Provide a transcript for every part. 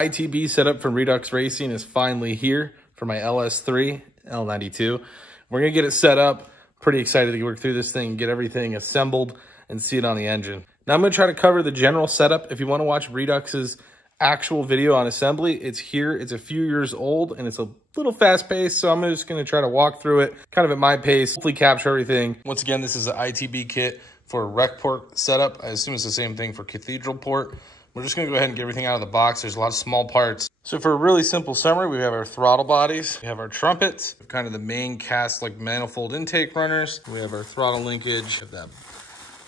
ITB setup from Redux Racing is finally here for my LS3 L92. We're going to get it set up. Pretty excited to work through this thing, get everything assembled, and see it on the engine. Now I'm going to try to cover the general setup. If you want to watch Redux's actual video on assembly, it's here. It's a few years old, and it's a little fast-paced, so I'm just going to try to walk through it kind of at my pace, hopefully capture everything. Once again, this is an ITB kit for a Rect port setup. I assume it's the same thing for Cathedral port. We're just going to go ahead and get everything out of the box. There's a lot of small parts. So for a really simple summary, we have our throttle bodies, we have our trumpets, kind of the main cast like manifold intake runners. We have our throttle linkage, have that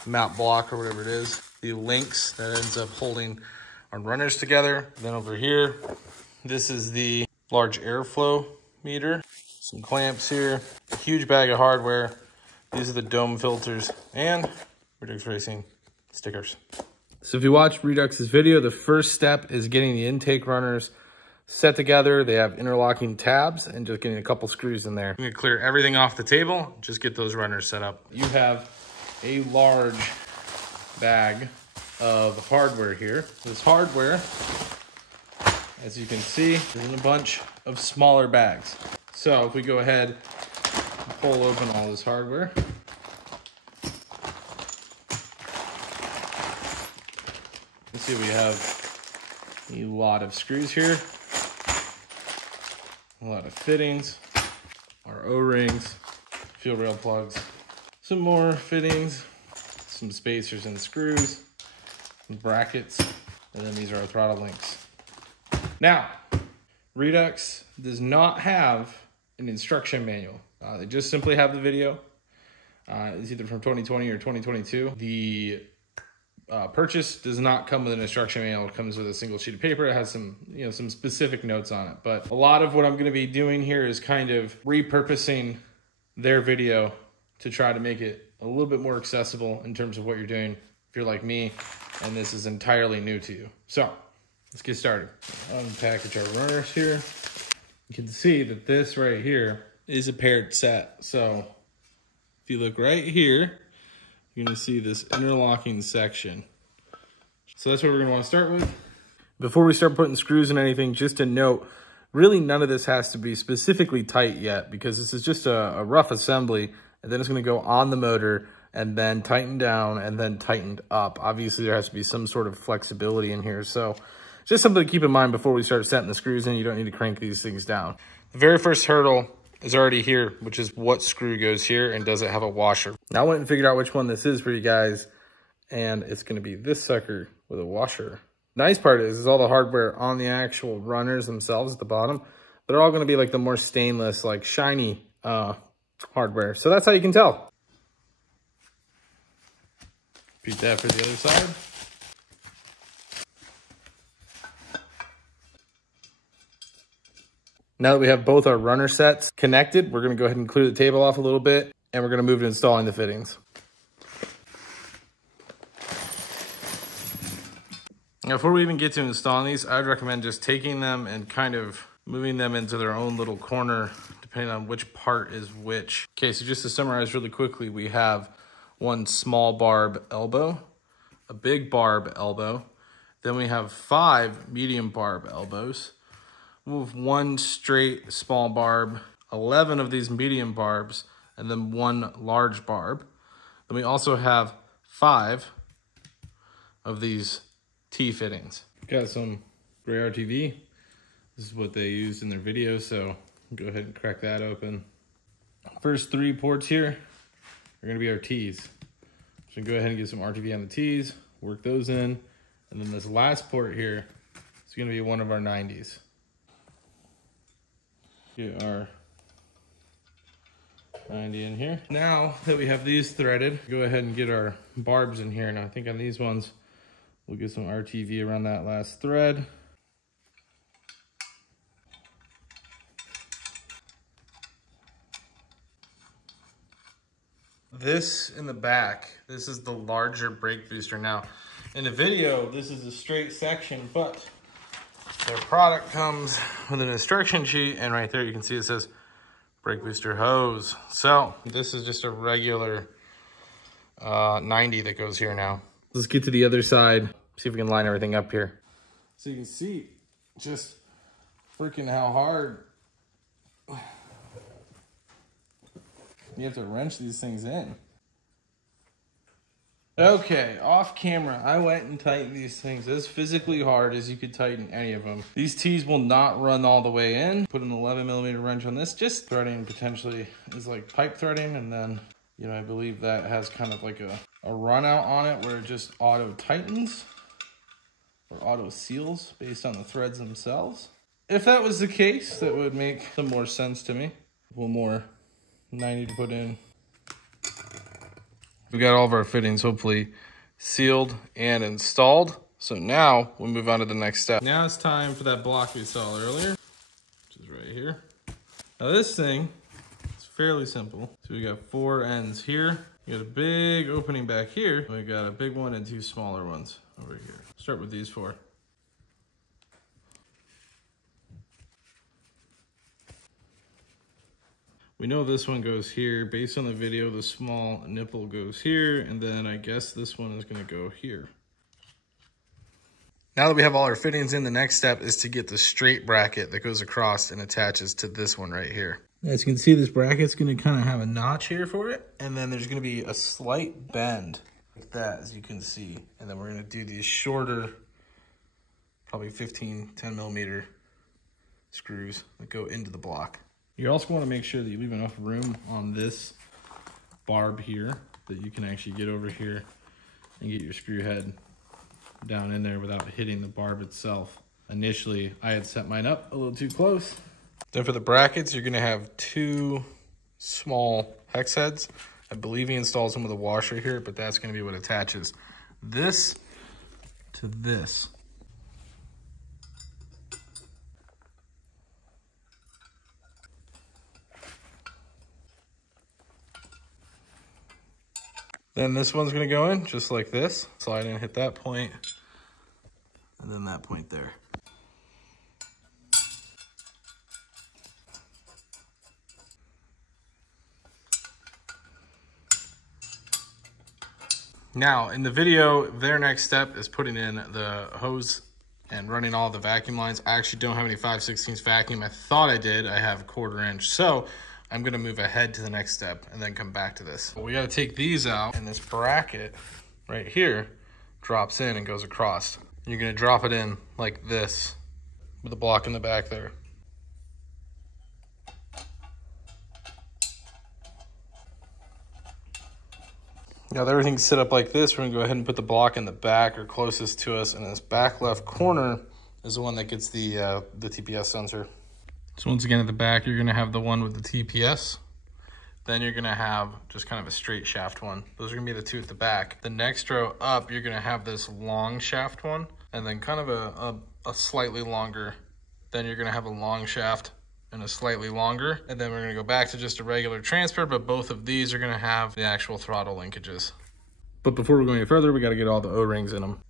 mount block or whatever it is, the links that ends up holding our runners together. Then over here, this is the large airflow meter, some clamps here, a huge bag of hardware. These are the dome filters and Redux Racing stickers. So if you watch Redux's video, the first step is getting the intake runners set together. They have interlocking tabs and just getting a couple screws in there. I'm gonna clear everything off the table, just get those runners set up. You have a large bag of hardware here. This hardware, as you can see, is in a bunch of smaller bags. So if we go ahead and pull open all this hardware, you see we have a lot of screws here, a lot of fittings, our O-rings, fuel rail plugs, some more fittings, some spacers and screws, some brackets, and then these are our throttle links. Now, Redux does not have an instruction manual. They just simply have the video. It's either from 2020 or 2022. The purchase does not come with an instruction manual. It comes with a single sheet of paper. It has some, some specific notes on it. But a lot of what I'm going to be doing here is kind of repurposing their video to try to make it a little bit more accessible in terms of what you're doing if you're like me and this is entirely new to you. So let's get started. Unpackage our runners here. You can see that this right here is a paired set. So if you look right here, you're going to see this interlocking section. So that's what we're going to want to start with. Before we start putting screws in anything, just a note, really none of this has to be specifically tight yet because this is just a rough assembly, and then it's going to go on the motor and then tighten down and then tightened up. Obviously, there has to be some sort of flexibility in here. So just something to keep in mind before we start setting the screws in. You don't need to crank these things down. The very first hurdle is already here, which is what screw goes here and does it have a washer. Now I went and figured out which one this is for you guys, and it's going to be this sucker with a washer. Nice part is all the hardware on the actual runners themselves at the bottom. They're all going to be like the more stainless, like shiny hardware. So that's how you can tell. Repeat that for the other side. Now that we have both our runner sets connected, we're going to go ahead and clear the table off a little bit, and we're going to move to installing the fittings. Now, before we even get to installing these, I'd recommend just taking them and kind of moving them into their own little corner, depending on which part is which. Okay, so just to summarize really quickly, we have one small barb elbow, a big barb elbow, then we have 5 medium barb elbows. We'll have 1 straight small barb, 11 of these medium barbs, and then 1 large barb. Then we also have 5 of these T-fittings. Got some gray RTV. This is what they used in their video, so go ahead and crack that open. First 3 ports here are gonna be our T's. So go ahead and get some RTV on the T's, work those in, and then this last port here is gonna be one of our 90s. Get our 90 in here. Now that we have these threaded, go ahead and get our barbs in here. Now I think on these ones, we'll get some RTV around that last thread. This in the back, this is the larger brake booster. Now in the video, this is a straight section, but their product comes with an instruction sheet, and right there you can see it says brake booster hose. So this is just a regular 90 that goes here now. Let's get to the other side, see if we can line everything up here. So you can see just freaking how hard you have to wrench these things in. Okay, off camera, I went and tightened these things as physically hard as you could tighten any of them. These T's will not run all the way in. Put an 11mm wrench on this. Just threading potentially is like pipe threading, and then, you know, I believe that has kind of like a run out on it where it just auto tightens or auto seals based on the threads themselves. If that was the case, that would make some more sense to me. One more 90 to put in. We got all of our fittings hopefully sealed and installed. So now we'll move on to the next step. Now it's time for that block we saw earlier, which is right here. Now this thing is fairly simple. So we got 4 ends here. We got a big opening back here. We got a big one and 2 smaller ones over here. Start with these 4. We know this one goes here. Based on the video, the small nipple goes here, and then I guess this one is gonna go here. Now that we have all our fittings in, the next step is to get the straight bracket that goes across and attaches to this one right here. As you can see, this bracket's gonna kind of have a notch here for it, and then there's gonna be a slight bend like that, as you can see. And then we're gonna do these shorter, probably 10mm screws that go into the block. You also want to make sure that you leave enough room on this barb here that you can actually get over here and get your screw head down in there without hitting the barb itself. Initially, I had set mine up a little too close. Then for the brackets, you're going to have 2 small hex heads. I believe he installed some with a washer here, but that's going to be what attaches this to this. Then this one's gonna go in just like this. Slide in, hit that point, and then that point there. Now, in the video, their next step is putting in the hose and running all the vacuum lines. I actually don't have any 5/16 vacuum. I thought I did. I have 1/4 inch. So I'm gonna move ahead to the next step and then come back to this. We gotta take these out, and this bracket right here drops in and goes across. You're gonna drop it in like this with a block in the back there. Now that everything's set up like this, we're gonna go ahead and put the block in the back or closest to us, and this back left corner is the one that gets the TPS sensor. So once again, at the back, you're gonna have the one with the TPS. Then you're gonna have just kind of a straight shaft one. Those are gonna be the 2 at the back. The next row up, you're gonna have this long shaft one, and then kind of a slightly longer. Then you're gonna have a long shaft and a slightly longer. And then we're gonna go back to just a regular transfer, but both of these are gonna have the actual throttle linkages. But before we go any further, we gotta get all the O-rings in them.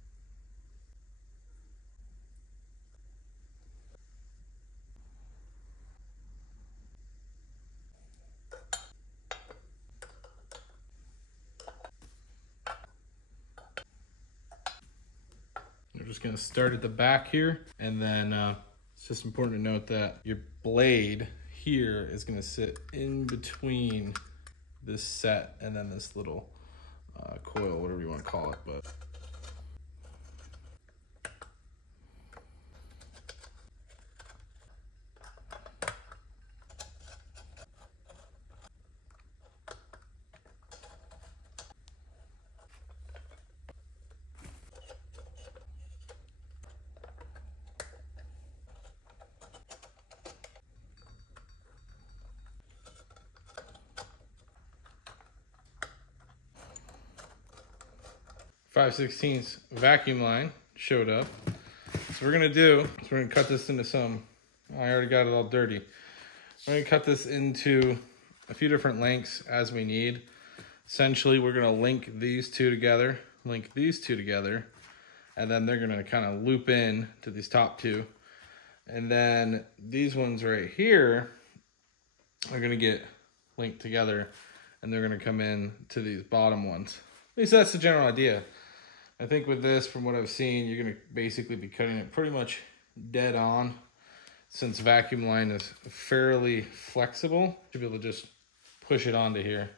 We're just gonna start at the back here, and then it's just important to note that your blade here is gonna sit in between this set and then this little coil, whatever you wanna call it. But .5/16 vacuum line showed up. So we're gonna cut this into some, I already got it all dirty. We're gonna cut this into a few different lengths as we need. Essentially, we're gonna link these two together, and then they're gonna kind of loop in to these top 2. And then these ones right here are gonna get linked together, and they're gonna come in to these bottom ones. At least that's the general idea. I think with this, from what I've seen, you're gonna basically be cutting it pretty much dead on. Since vacuum line is fairly flexible, you'll be able to just push it onto here.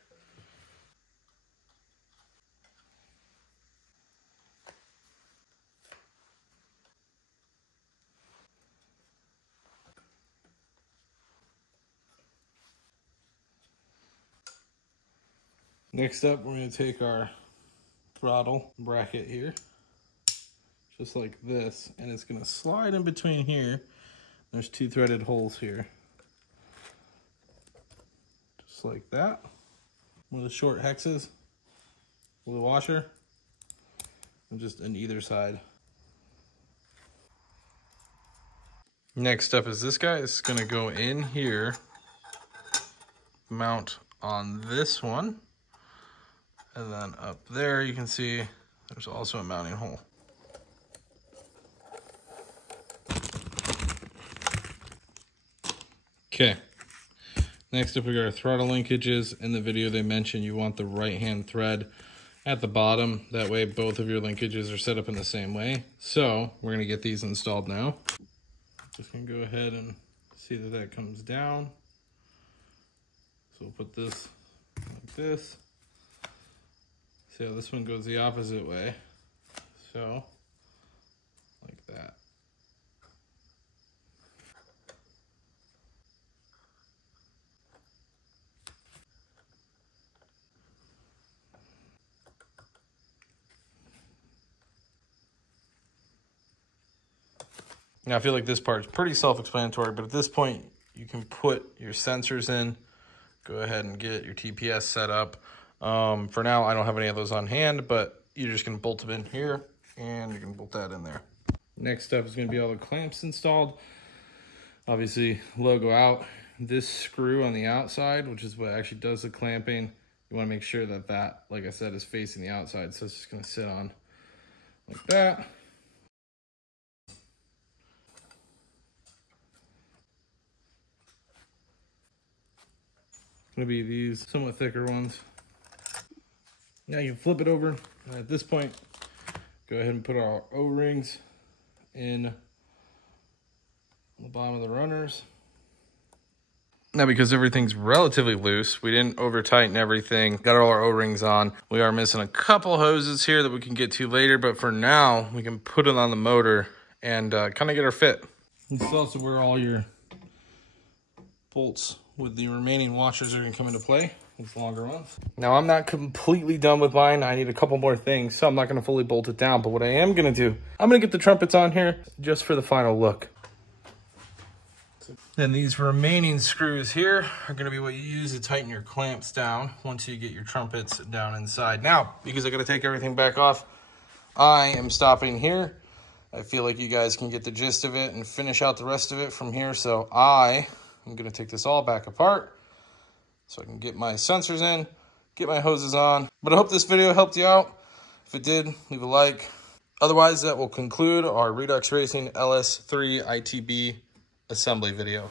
Next up, we're going to take our throttle bracket here, just like this, and it's going to slide in between here. There's 2 threaded holes here, just like that. One of the short hexes with a washer, and just on either side. Next up is this guy. It's going to go in here, mount on this one. And then up there, you can see there's also a mounting hole. Okay. Next up, we got our throttle linkages. In the video, they mentioned you want the right-hand thread at the bottom. That way, both of your linkages are set up in the same way. So we're going to get these installed now. Just going to go ahead and see that that comes down. So we'll put this like this. See how this one goes the opposite way. So, like that. Now I feel like this part is pretty self-explanatory, but at this point you can put your sensors in. Go ahead and get your TPS set up. For now, I don't have any of those on hand, but you're just gonna bolt them in here and you're gonna bolt that in there. Next up is gonna be all the clamps installed. Obviously, logo out. This screw on the outside, which is what actually does the clamping, you wanna make sure that that, like I said, is facing the outside. So it's just gonna sit on like that. It's gonna be these somewhat thicker ones. Now you flip it over, and at this point, go ahead and put our O-rings in the bottom of the runners. Now, because everything's relatively loose, we didn't over tighten everything, got all our O-rings on. We are missing a couple hoses here that we can get to later, but for now, we can put it on the motor and kind of get her fit. This is also where all your bolts with the remaining washers are gonna come into play. These longer ones. Now I'm not completely done with mine. I need a couple more things, so I'm not gonna fully bolt it down. But what I am gonna do, I'm gonna get the trumpets on here just for the final look. Then these remaining screws here are gonna be what you use to tighten your clamps down once you get your trumpets down inside. Now, because I gotta take everything back off, I am stopping here. I feel like you guys can get the gist of it and finish out the rest of it from here. So I'm gonna take this all back apart, so I can get my sensors in, get my hoses on. But I hope this video helped you out. If it did, leave a like. Otherwise, that will conclude our Redux Racing LS3 ITB assembly video.